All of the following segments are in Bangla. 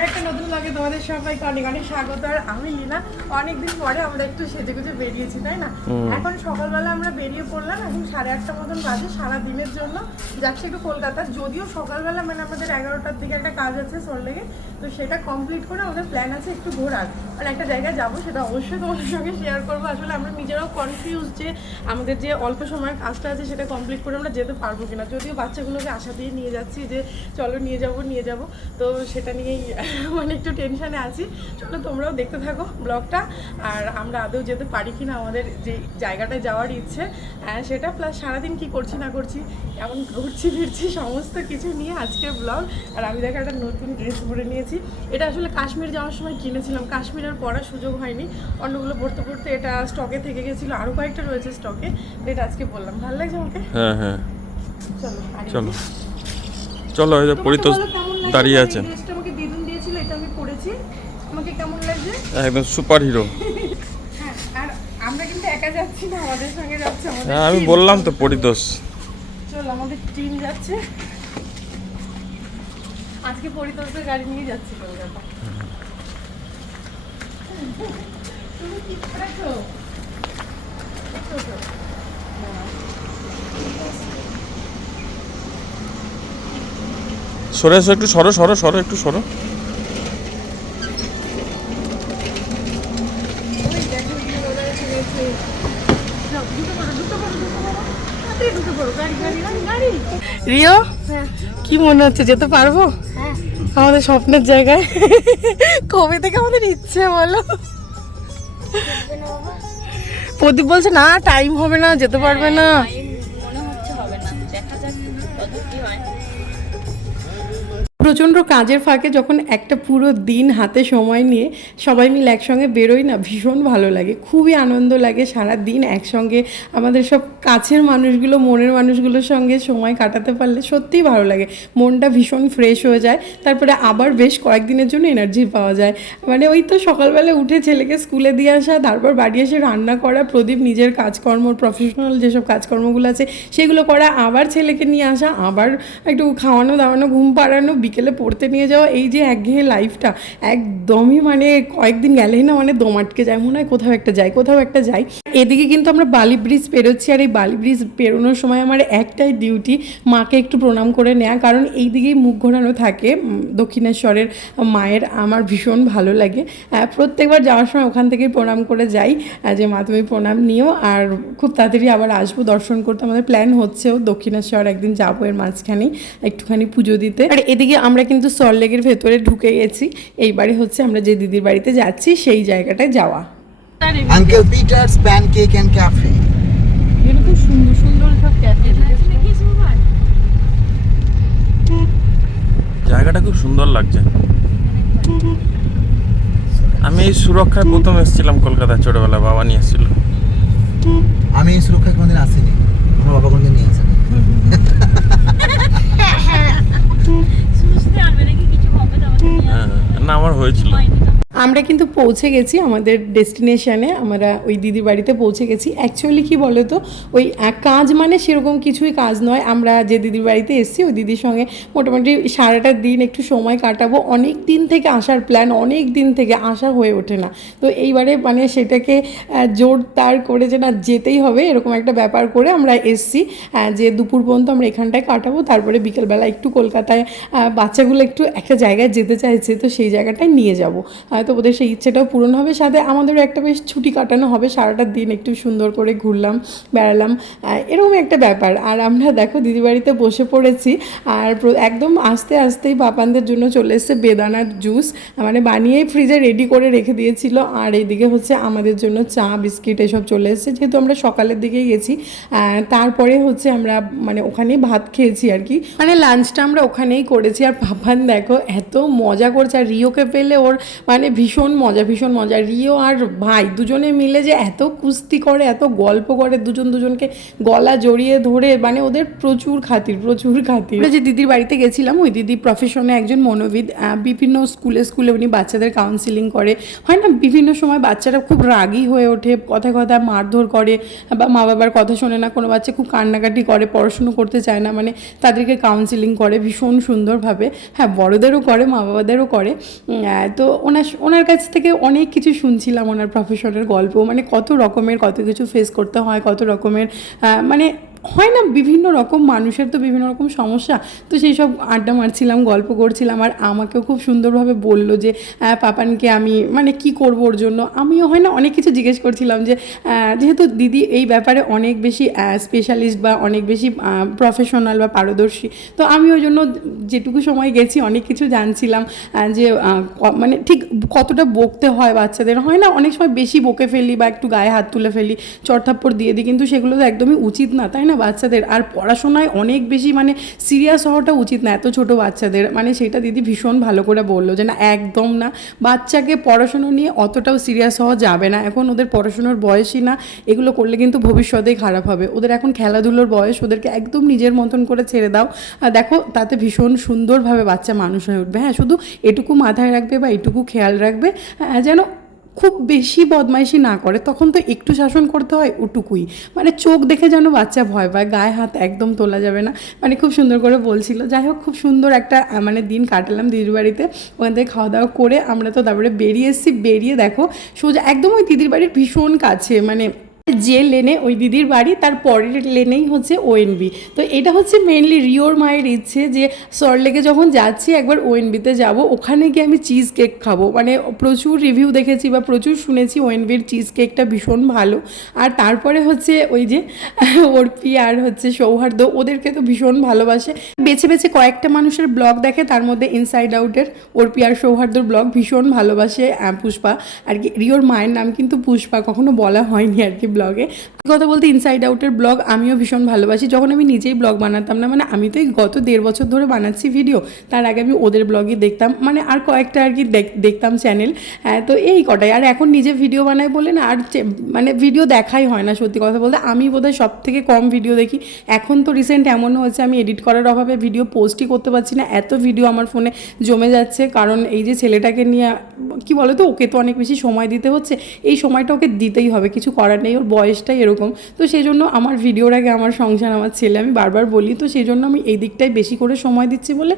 আর একটা নতুন লাগে তোমাদের সবাইকে অনেক অনেক স্বাগত। আর আমি লীনা অনেকদিন পরে আমরা একটু সেজে গুজে বেরিয়েছি তাই না? এখন সকালবেলা আমরা বেরিয়ে পড়লাম এখন সাড়ে আটটা মতন বাজে সারা দিনের জন্য যাচ্ছি একটু কলকাতা যদিও সকালবেলা মানে আমাদের এগারোটার দিকে একটা কাজ আছে সল্লেগে তো সেটা কমপ্লিট করে আমাদের প্ল্যান আছে একটু ঘোরার। আর একটা জায়গায় যাব সেটা অবশ্যই তোমাদের সঙ্গে শেয়ার করব। আসলে আমরা নিজেরাও কনফিউজ যে আমাদের যে অল্প সময়ের কাজটা আছে সেটা কমপ্লিট করে আমরা যেতে পারব কিনা। যদিও বাচ্চাগুলোকে আশা দিয়ে নিয়ে যাচ্ছি যে চলো নিয়ে যাব নিয়ে যাব। তো সেটা নিয়েই মানে একটু টেনশানে আছি। চলো তোমরাও দেখতে থাকো ব্লগটা আর আমরা আদৌ যেতে পারি কিনা আমাদের যে জায়গাটায় যাওয়ার ইচ্ছে সেটা প্লাস সারাদিন কি করছি না করছি এমন ঘুরছি ফিরছি সমস্ত কিছু নিয়ে আজকের ব্লগ আর আমি দেখো একটা নতুন ড্রেস পরে নিয়েছি। এটা আসলে কাশ্মীর যাওয়ার সময় কিনেছিলাম। কাশ্মীর আর পরার সুযোগ হয়নি। অন্যগুলো পড়তে পড়তে এটা স্টকে থেকে গেছিল। আরও কয়েকটা রয়েছে স্টকে এটা আজকে বললাম। ভালো লাগছে আমাকে? হ্যাঁ হ্যাঁ। চলো আর চলো। চলো পরিতোষ? দাঁড়িয়ে আমার এই আছে ড্রেসটা আমাকে দিদুন দিয়েছিল এটা আমি কেমন লাগছে? একদম সুপার হিরো হ্যাঁ আর আমরা কিন্তু একা যাচ্ছি না আমাদের সঙ্গে যাচ্ছে আমাদের হ্যাঁ আমি বললাম তো পরিতোষ। চল আমাদের টিম যাচ্ছে। আজকে পরিতোষের গাড়ি নিয়ে যাচ্ছি কলকাতা। তুমি কি করেছ সরে একটু সরো সরো সরো একটু সরো ওই দেখো কি ওরা এসে গেছে। যাও, ঢুকে পড়ো, ঢুকে পড়ো, ঢুকে পড়ো। তাড়াতাড়ি ঢুকে পড়ো, গাড়ি, গাড়ি, গাড়ি, গাড়ি। রিও কি মনে হচ্ছে যেতে পারব? আমাদের স্বপ্নের জায়গায়? কবে থেকে আমাদের ইচ্ছে বলো? প্রদীপ বলছে না টাইম হবে না যেতে পারবে না। প্রচণ্ড কাজের ফাঁকে যখন একটা পুরো দিন হাতে সময় নিয়ে সবাই মিলে একসঙ্গে বেরোই না, ভীষণ ভালো লাগে। খুবই আনন্দ লাগে সারা দিন একসঙ্গে আমাদের সব কাছের মানুষগুলো, মনের মানুষগুলোর সঙ্গে সময় কাটাতে পারলে সত্যিই ভালো লাগে। মনটা ভীষণ ফ্রেশ হয়ে যায়, তারপরে আবার বেশ কয়েকদিনের জন্য এনার্জি পাওয়া যায়। মানে ওই তো সকালবেলা উঠে ছেলেকে স্কুলে দিয়ে আসা, তারপর বাড়ি এসে রান্না করা, প্রদীপ নিজের কাজকর্ম প্রফেশনাল যেসব কাজকর্মগুলো আছে, সেগুলো করা, আবার ছেলেকে নিয়ে আসা, আবার একটু খাওয়ানো দাওয়ানো ঘুম পাড়ানো বিকেলে পড়তে নিয়ে যাওয়া এই যে একঘেয়ে লাইফটা একদমই মানে কয়েকদিন গেলেই না মানে দম আটকে যায়, মনে হয় কোথাও একটা যাই, কোথাও একটা যাই। এদিকে কিন্তু আমরা বালি ব্রিজ পেরোচ্ছি, আর এই বালি ব্রিজ পেরোনোর সময় আমার একটাই ডিউটি মাকে একটু প্রণাম করে নেওয়া কারণ এই দিকেই মুখ ঘোরানো থাকে দক্ষিণেশ্বরের মায়ের। আমার ভীষণ ভালো লাগে। প্রত্যেকবার যাওয়ার সময় ওখান থেকেই প্রণাম করে যাই। যে মা, তুমি প্রণাম নিও। আর খুব তাড়াতাড়ি আবার আসব দর্শন করতে। আমাদের প্ল্যান হচ্ছেও দক্ষিণেশ্বর একদিন যাব এর মাঝখানে একটুখানি পুজো দিতে। আর এদিকে আমরা কিন্তু সল্টলেকের ভেতরে ঢুকে গেছি। এইবারে হচ্ছে আমরা যে দিদির বাড়িতে যাচ্ছি, সেই জায়গাটায় যাওয়া। Uncle Peter's Pancake and Cafe. এরকম সুন্দর সুন্দর সব ক্যাফে জায়গাটা খুব সুন্দর লাগছে। আমি এই সুরক্ষায় প্রথম এসেছিলাম কলকাতায় ছোটবেলা বাবা নিয়ে এসেছিল। আমি এই সুরক্ষা কোনদিন আসিনি। আমার বাবা কোনদিন নিয়ে আসেনি। নিয়ে হ্যাঁ না আমার হয়েছিল। আমরা কিন্তু পৌঁছে গেছি আমাদের ডেস্টিনেশনে, আমরা ওই দিদির বাড়িতে পৌঁছে গেছি। অ্যাকচুয়ালি কি বলো তো ওই কাজ মানে সেরকম কিছুই কাজ নয়। আমরা যে দিদির বাড়িতে এসেছি, ওই দিদির সঙ্গে মোটামুটি সারাটা দিন একটু সময় কাটাবো। অনেক দিন থেকে আসার প্ল্যান অনেক দিন থেকে আসা হয়ে ওঠে না। তো এইবারে মানে সেটাকে জোর তার করে যে না যেতেই হবে, এরকম একটা ব্যাপার করে আমরা এসছি। যে দুপুর পর্যন্ত আমরা এখানটায় কাটাবো, তারপরে বিকেলবেলা একটু কলকাতায় বাচ্চাগুলো একটু একটা জায়গায় যেতে চাইছে, তো সেই জায়গাটায় নিয়ে যাব। তো ওদের সেই ইচ্ছেটাও পূরণ হবে। সাথে আমাদেরও একটা বেশ ছুটি কাটানো হবে। সারাটা দিন একটু সুন্দর করে ঘুরলাম, বেড়ালাম। এরকম একটা ব্যাপার। আর আমরা দেখো দিদি বাড়িতে বসে পড়েছি। আর একদম আস্তে আস্তেই বাপানদের জন্য চলে এসেছে বেদানার জুস। মানে বানিয়ে ফ্রিজে রেডি করে রেখে দিয়েছিল। আর এইদিকে হচ্ছে আমাদের জন্য চা, বিস্কিট এসব চলে এসেছে। যেহেতু আমরা সকালের দিকেই গেছি তারপরে হচ্ছে আমরা মানে ওখানেই ভাত খেয়েছি আর কি। মানে লাঞ্চটা আমরা ওখানেই করেছি। আর পাপান দেখো এত মজা করছে। আর রিওকে পেলে ওর মানে ভীষণ মজা ভীষণ মজা। রিও আর ভাই দুজনে মিলে যে এত কুস্তি করে, এত গল্প করে দুজন দুজনকে গলা জড়িয়ে ধরে মানে ওদের প্রচুর খাতির প্রচুর খাতির। যে দিদির বাড়িতে গেছিলাম, ওই দিদি প্রফেশনে একজন মনোবিদ বিভিন্ন স্কুলে স্কুলে উনি বাচ্চাদের কাউন্সিলিং করে। হয় না, বিভিন্ন সময় বাচ্চারা খুব রাগী হয়ে ওঠে, কথা কথা মারধর করে, বা মা বাবার কথা শোনে না, কোনো বাচ্চা খুব কান্নাকাটি করে, পড়াশুনো করতে চায় না মানে তাদেরকে কাউন্সিলিং করে ভীষণ সুন্দরভাবে। হ্যাঁ বড়দেরও করে, মা বাবাদেরও করে। তো ওনার ওনার কাছ থেকে অনেক কিছু শুনছিলাম ওনার প্রফেশনের গল্প মানে কত রকমের কত কিছু ফেস করতে হয়, কত রকমের মানে হয় না, বিভিন্ন রকম মানুষের তো বিভিন্ন রকম সমস্যা। তো সেই সব আড্ডা মারছিলাম, গল্প করছিলাম আর আমাকেও খুব সুন্দরভাবে বলল যে পাপানকে আমি মানে কি করব ওর জন্য? আমিও হয় না, অনেক কিছু জিজ্ঞেস করছিলাম যে যেহেতু দিদি এই ব্যাপারে অনেক বেশি স্পেশালিস্ট বা অনেক বেশি প্রফেশনাল বা পারদর্শী, তো আমি ওই জন্য যেটুকু সময় গেছি অনেক কিছু জানছিলাম যে মানে ঠিক কতটা বকতে হয় বাচ্চাদের। হয় না, অনেক সময় বেশি বকে ফেলি বা একটু গায়ে হাত তুলে ফেলি চড়থাপ্পড় দিয়ে দিই, কিন্তু সেগুলো তো একদমই উচিত না, তাই না? বাচ্চাদের? আর পড়াশোনায় অনেক বেশি মানে সিরিয়াস হওয়াটা উচিত না এত ছোট বাচ্চাদের। মানে সেটা দিদি ভীষণ ভালো করে বলল যে না একদম না। বাচ্চাকে পড়াশোনা নিয়ে অতটাও সিরিয়াস হওয়া যাবে না। এখন ওদের পড়াশুনোর বয়সই না। এগুলো করলে কিন্তু ভবিষ্যতেই খারাপ হবে। ওদের এখন খেলাধুলোর বয়স ওদেরকে একদম নিজের মতন করে ছেড়ে দাও। আর দেখো তাতে ভীষণ সুন্দরভাবে বাচ্চা মানুষ হয়ে উঠবে। হ্যাঁ শুধু এটুকু মাথায় রাখবে বা এটুকু খেয়াল রাখবে আহ, যেন খুব বেশি বদমাইশি না করে, তখন তো একটু শাসন করতে হয় ওটুকুই। মানে চোখ দেখে যেন বাচ্চা ভয় পায়, গায়ে হাত একদম তোলা যাবে না। মানে খুব সুন্দর করে বলছিল। যাই হোক, খুব সুন্দর একটা মানে দিন কাটালাম দিদির বাড়িতে। ওখান থেকে খাওয়া দাওয়া করে আমরা তো তারপরে বেরিয়ে এসেছি। বেরিয়ে দেখো, সোজা, একদম ওই দিদির বাড়ির ভীষণ কাছে মানে যে লেনে ওই দিদির বাড়ি, তার পরের লেনেই হচ্ছে ওএনবি তো এটা হচ্ছে মেনলি রিওর মায়ের ইচ্ছে যে সল্টলেকে যখন যাচ্ছি, একবার ওএনবিতে যাব, ওখানে গিয়ে আমি চিজ কেক খাব। মানে প্রচুর রিভিউ দেখেছি বা প্রচুর শুনেছি ওএনবির চিজ কেকটা ভীষণ ভালো। আর তারপরে হচ্ছে ওই যে অর্পি আর হচ্ছে সৌহার্দ্য, ওদেরকে তো ভীষণ ভালোবাসে। বেছে বেছে কয়েকটা মানুষের ব্লগ দেখে, তার মধ্যে ইনসাইড আউটের অর্পি আর সৌহার্দ্যর ব্লগ ভীষণ ভালোবাসে পুষ্পা। আর কি, রিওর মায়ের নাম কিন্তু পুষ্পা, কখনো বলা হয়নি আর কি ব্লগে। কথা বলতে ইনসাইড আউটের ব্লগ আমিও ভীষণ ভালোবাসি। যখন আমি নিজেই ব্লগ বানাতাম না মানে আমি তো এই গত দেড় বছর ধরে বানাচ্ছি ভিডিও তার আগে আমি ওদের ব্লগই দেখতাম। মানে আর কয়েকটা আর কি দেখ- দেখতাম চ্যানেল হ্যাঁ তো এই কটাই। আর এখন নিজে ভিডিও বানাই বলে না, আর মানে ভিডিও দেখাই হয় না সত্যি কথা বলতে। আমি বোধহয় সব থেকে কম ভিডিও দেখি। এখন তো রিসেন্ট এমনও হয়েছে, আমি এডিট করার অভাবে ভিডিও পোস্টই করতে পারছি না। এত ভিডিও আমার ফোনে জমে যাচ্ছে। কারণ এই যে ছেলেটাকে নিয়ে, কি বলো তো ওকে তো অনেক বেশি সময় দিতে হচ্ছে। এই সময়টা ওকে দিতেই হবে, কিছু করার নেই। ওর বয়সটাই এরকম। তো সেই জন্য আমার ভিডিওর আগে আমার সংসার, আমার ছেলে আমি বারবার বলি, তো সেই জন্য আমি এই দিকটাই বেশি করে সময় দিচ্ছি বলে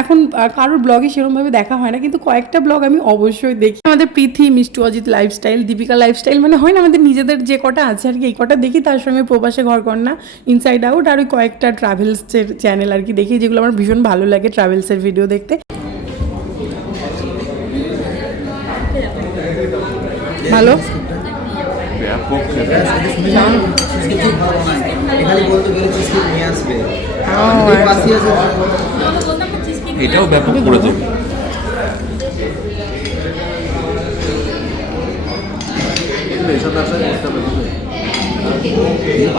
এখন কারোর ব্লগে সেরকমভাবে দেখা হয় না, কিন্তু কয়েকটা ব্লগ আমি অবশ্যই দেখি। আমাদের পৃথি মিষ্টু অজিত লাইফস্টাইল দীপিকা লাইফস্টাইল মানে হয় না আমাদের নিজেদের যে কটা আছে আর কি, এই কটা দেখি, তার সঙ্গে প্রবাসে ঘর কন্যা ইনসাইড আউট আর ওই কয়েকটা ট্রাভেলসের চ্যানেল আর কি দেখি, যেগুলো আমার ভীষণ ভালো লাগে ট্রাভেলসের ভিডিও দেখতে ভালো ব্যাপক খেতে। চিজকেক ঠিক ভালো বানায় এখানে বলতে গেলে চিজকেক নিয়ে আসবে আমাদের পাশেই আছে বললাম না চিজ কেক এটাও ব্যাপক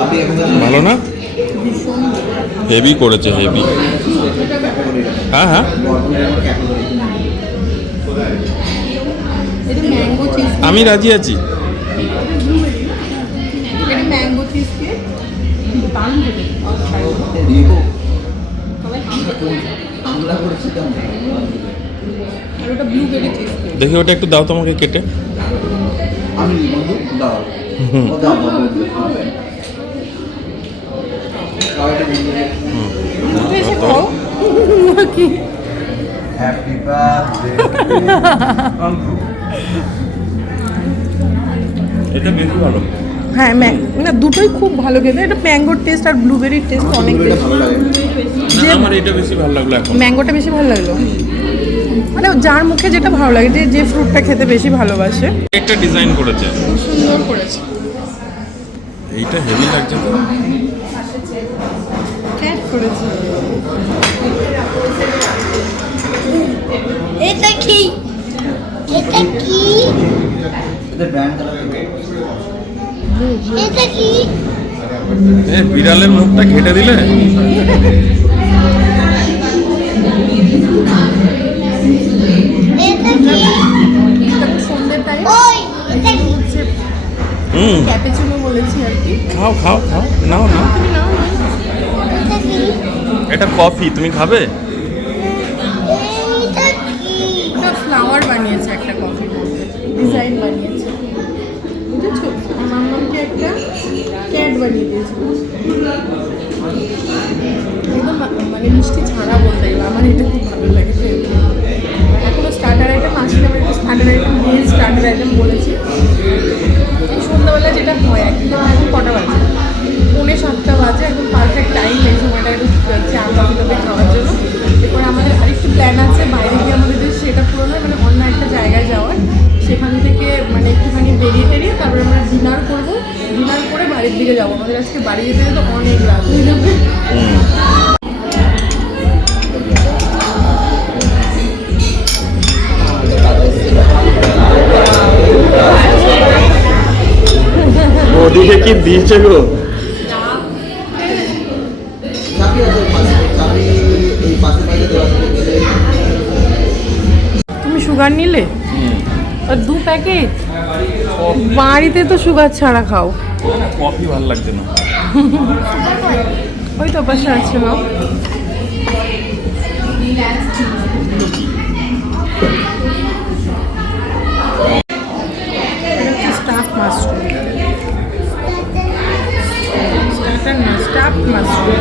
আপনি এখন ভালো না? হেভি করেছে হেভি হ্যাঁ হ্যাঁ। আমি রাজি আছি। দেখি ওটা একটু দাও তোমাকে কেটে। আমি বন্ধু দাও। ও দাও দাও এসে খাও। কি? হ্যাপি বার্থডে এটা বেশি ভালো। হ্যাঁ ম্যাং না দুটোই খুব ভালো খেতে। এটা ম্যাঙ্গোর টেস্ট আর ব্লুবেরির টেস্ট অনেক বেশি। ভালো লাগে। আমার এটা বেশি ভালো লাগল ম্যাঙ্গোটা বেশি ভালো লাগল। মানে যার মুখে যেটা ভালো লাগে যে যে ফ্রুটটা খেতে বেশি ভালোবাসে। একটা ডিজাইন করেছে। সুন্দর করেছে। এইটা হেভি লাগছে তো? ক্যাট করেছে। এটা কি? এটা কি? এদের ব্র্যান্ড কালার এটা বিড়ালের মুখটা ঘেটে দিলে? খাও খাও খাও। নাও নাও। এটা কফি তুমি খাবে? ফ্লাওয়ার বানিয়েছে একটা কফি। ডিজাইন মানে মিষ্টি ছাড়া বলতে গেলে আমার এটা খুব ভালো লাগে এখনও স্টার্টার আইটেম আসলে আমি একটু স্টার্টার আইটেম দিয়ে স্টার্টার আইটেম বলেছি। সন্ধ্যাবেলা যেটা হয় একদম এখন কটা বাজে? আজকে বাড়ি যেতে অনেক রাত হয়ে যাবে। ওদিকে কি দিয়েছে গো? তুমি সুগার নিলে? আর দু প্যাকেট? বাড়িতে তো সুগার ছাড়া খাও। কফি ভালো লাগছে না। ওই তো পাশে আছে, মা। স্টাফ স্টার্টার না স্টাফ মাশরুম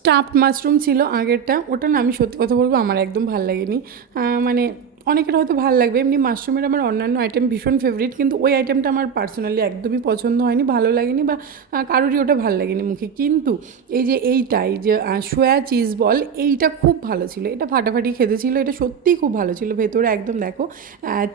স্টাফড মাশরুম ছিল আগেরটা। ওটা না, আমি সত্যি কথা বলব, আমার একদম ভালো লাগেনি। মানে অনেকের হয়তো ভালো লাগবে। এমনি মাশরুমের আমার অন্যান্য আইটেম ভীষণ ফেভারিট কিন্তু ওই আইটেমটা আমার পার্সোনালি একদমই পছন্দ হয়নি, ভালো লাগেনি বা কারোরই ওটা ভালো লাগেনি মুখে। কিন্তু এই যে এইটাই যে সোয়া চিজ বল এইটা খুব ভালো ছিল। এটা ফাটাফাটি খেতে ছিল, এটা সত্যিই খুব ভালো ছিল। ভেতরে একদম দেখো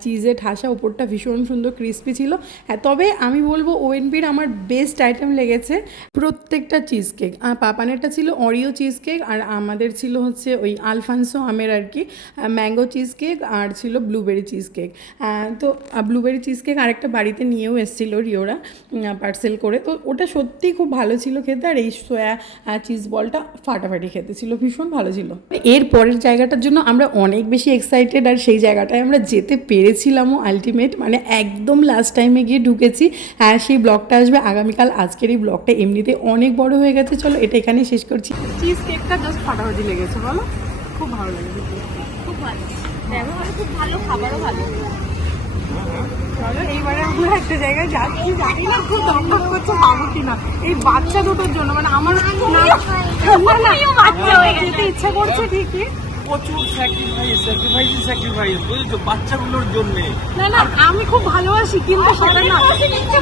চিজে ঠাসা ওপরটা ভীষণ সুন্দর ক্রিস্পি ছিল। হ্যাঁ তবে আমি বলব ওএনপির আমার বেস্ট আইটেম লেগেছে প্রত্যেকটা চিজ কেক পাপানেরটা ছিল অরিও চিজ কেক আর আমাদের ছিল হচ্ছে ওই আলফানসো আমের আর কি ম্যাঙ্গো চিজ কেক আর ছিল ব্লুবেরি চিজ কেক তো ব্লুবেরি চিজ কেক আরেকটা বাড়িতে নিয়েও এসেছিল রিওরা পার্সেল করে। তো ওটা সত্যিই খুব ভালো ছিল খেতে আর এই সোয়া চিজ বলটা ফাটাফাটি খেতে ছিল ভীষণ ভালো ছিল। এর পরের জায়গাটার জন্য আমরা অনেক বেশি এক্সাইটেড আর সেই জায়গাটায় আমরা যেতে পেরেছিলামও আলটিমেট মানে একদম লাস্ট টাইমে গিয়ে ঢুকেছি। হ্যাঁ সেই ব্লগটা আসবে আগামীকাল। আজকের এই ব্লগটা এমনিতে অনেক বড় হয়ে গেছে। চলো এটা এখানে শেষ করছি। চিজ কেকটা জাস্ট ফাটাফাটি লেগেছে বলো। খুব ভালো লেগেছে। খুব ভালো। ব্যবহার খুব ভালো খাবারও ভালো। চলো এইবারে আমরা একটা জায়গায় যাচ্ছি। জানি না খুব দমদম করছে পাবো কিনা। এই বাচ্চা দুটোর জন্য মানে আমার না না, আমিও বাচ্চা হয়ে যেতে ইচ্ছা করছে ঠিকই। প্রচুর স্যাক্রিফাইস স্যাক্রিফাইস স্যাক্রিফাইস বুঝেছ? বাচ্চাগুলোর জন্য। না না আমি খুব ভালোবাসি কিন্তু সেটা না।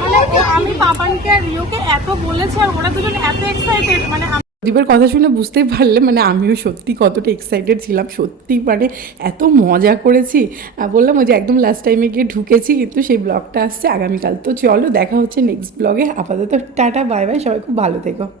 মানে আমি বাবানকে আর রিওকে এত বলেছি আর ওরা দুজন এত এক্সাইটেড মানে প্রদীপের কথা শুনে বুঝতেই পারলে মানে আমিও সত্যি কতটা এক্সাইটেড ছিলাম। সত্যি মানে এত মজা করেছি। বললাম ওই যে একদম লাস্ট টাইমে গিয়ে ঢুকেছি, কিন্তু সেই ব্লগটা আসছে, আগামীকাল। তো চলো দেখা হচ্ছে নেক্সট ব্লগে আপাতত টাটা বাই বাই সবাই খুব ভালো থেকো।